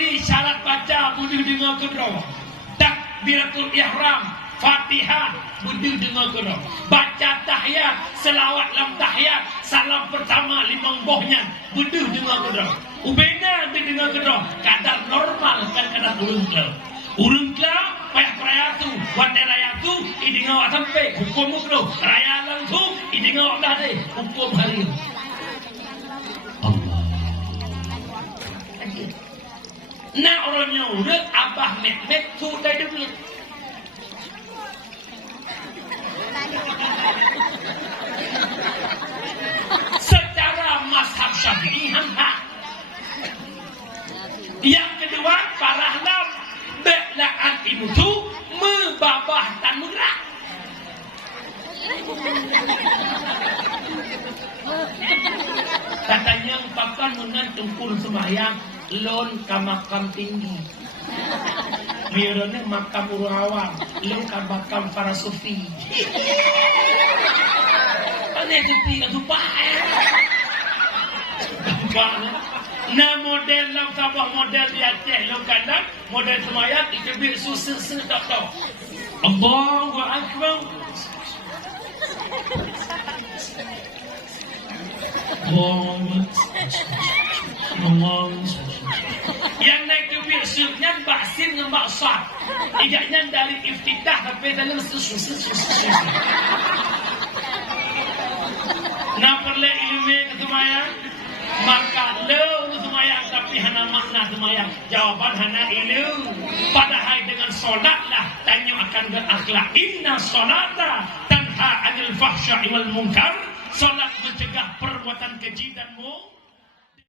Melalui syarat baca budu dengar kedua. Takbiratul ihram, Fatihah budu dengar kedua. Baca tahiyat, selawat lam tahiyat, salam pertama limang bohnya budu dengar kedua. Ubena dengar kedua. Kadar normal kan kadar urung kelau. Urung kelau payah perayatu, wadah rayatu, idingau sampai hukum mukro. Raya langsung idingau dah deh hukum hari. Allah. Nak orangnya udah abah mek tu dah dulu. Secara mazhab Syafi'i hak. Yang kedua parahlam belaan itu membabah dan murah. Katanya papan mengan tungkul sembahyang lon ke makam tinggi. Mirone makam urawang, lon ke makam para sufi. Aneh sufi kan supah. Nah model lam sabah model di Aceh lam kandang model sembahyang ikut susah tak tahu. Allahu Akbar. Yang naik ke birsuknya baksin dengan baksat. Igaknya dari iftitah sampai dalam susu. Nak perlu ilmu kesemayang, maka lo semayang tapi hana makna semayang. Jawaban hana ilmu. Padahal dengan solatlah tanya akan berakhlak. Inna solata tanha anil fahsya'i wal munkar. Solat mencegah perbuatan keji dan munkar.